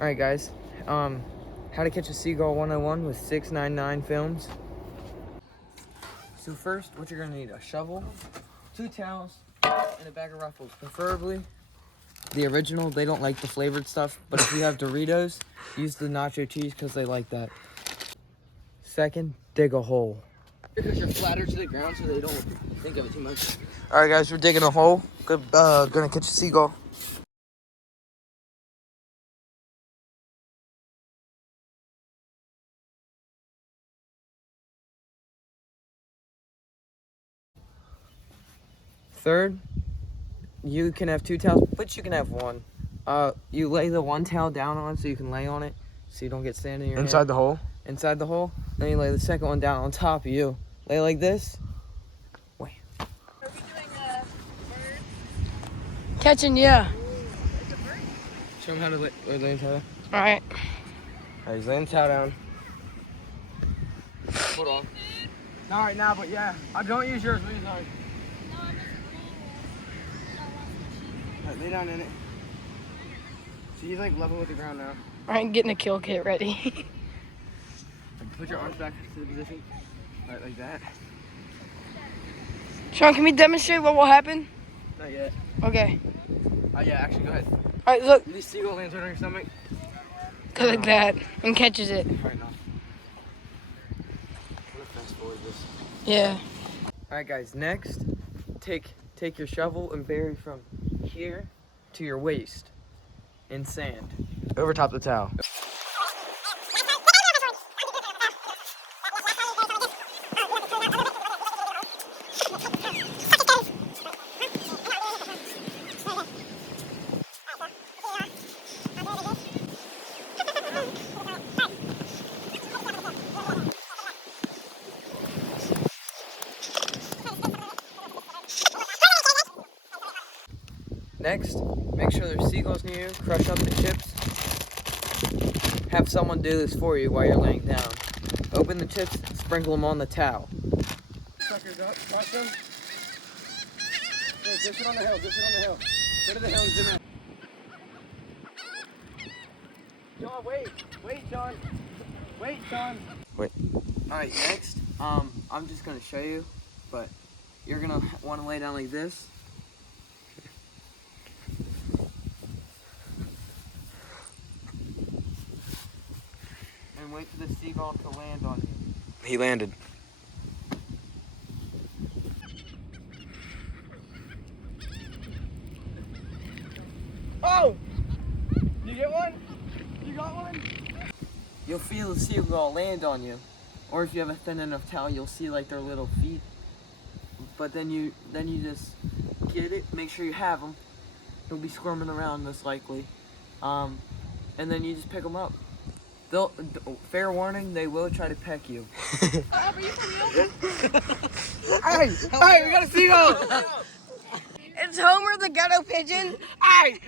Alright guys, how to catch a seagull 101 with 699 films. So first, what you're gonna need: a shovel, 2 towels, and a bag of Ruffles. Preferably the original. They don't like the flavored stuff, but if you have Doritos, use the nacho cheese because they like that. Second, dig a hole. Because you're flatter to the ground so they don't think of it too much. Alright guys, we're digging a hole. Gonna catch a seagull. Third, you can have 2 towels, but you can have 1. You lay the 1 towel down on so you can lay on it, so you don't get sand in your Inside hand. the hole? Inside the hole. Then you lay the second one down on top of you. Lay like this. Wait. Are we doing the bird? Catching, yeah. Show him how to lay the towel down. All right. Alright, he's laying the towel down. Hold on. Not right now, but yeah. Don't use yours, please. Sorry. No, I'm just bringing Alright, lay down in it. So he's like level with the ground now. All right, getting a kill kit ready. Put your arms back to the position. Alright, like that. Shawn, can we demonstrate what will happen? Not yet. Okay. Yeah, actually, go ahead. All right, look. These seagull lands right on your stomach. Go like that and catches it. Right now. I'm gonna fast forward this. Yeah. Alright guys, next, take your shovel and bury from here to your waist in sand. Over top the towel. Next, make sure there's seagulls near you. Crush up the chips. Have someone do this for you while you're laying down. Open the chips, sprinkle them on the towel. Suckers up, cross them. Here, dish it on the hill, dish it on the hill. Go to the hill and zoom in. Shawn, wait, Shawn. Wait, Shawn. Wait. Alright, next, I'm just gonna show you, but you're gonna wanna lay down like this. And wait for the seagull to land on you. He landed. Oh! You get one? You got one? You'll feel the seagull land on you. Or if you have a thin enough towel, you'll see like their little feet. But then you just get it, make sure you have them. They'll be squirming around most likely. And then you just pick them up. Fair warning, they will try to peck you. Are you for real? Hey, we got a seagull! It's Homer the ghetto pigeon. Hey!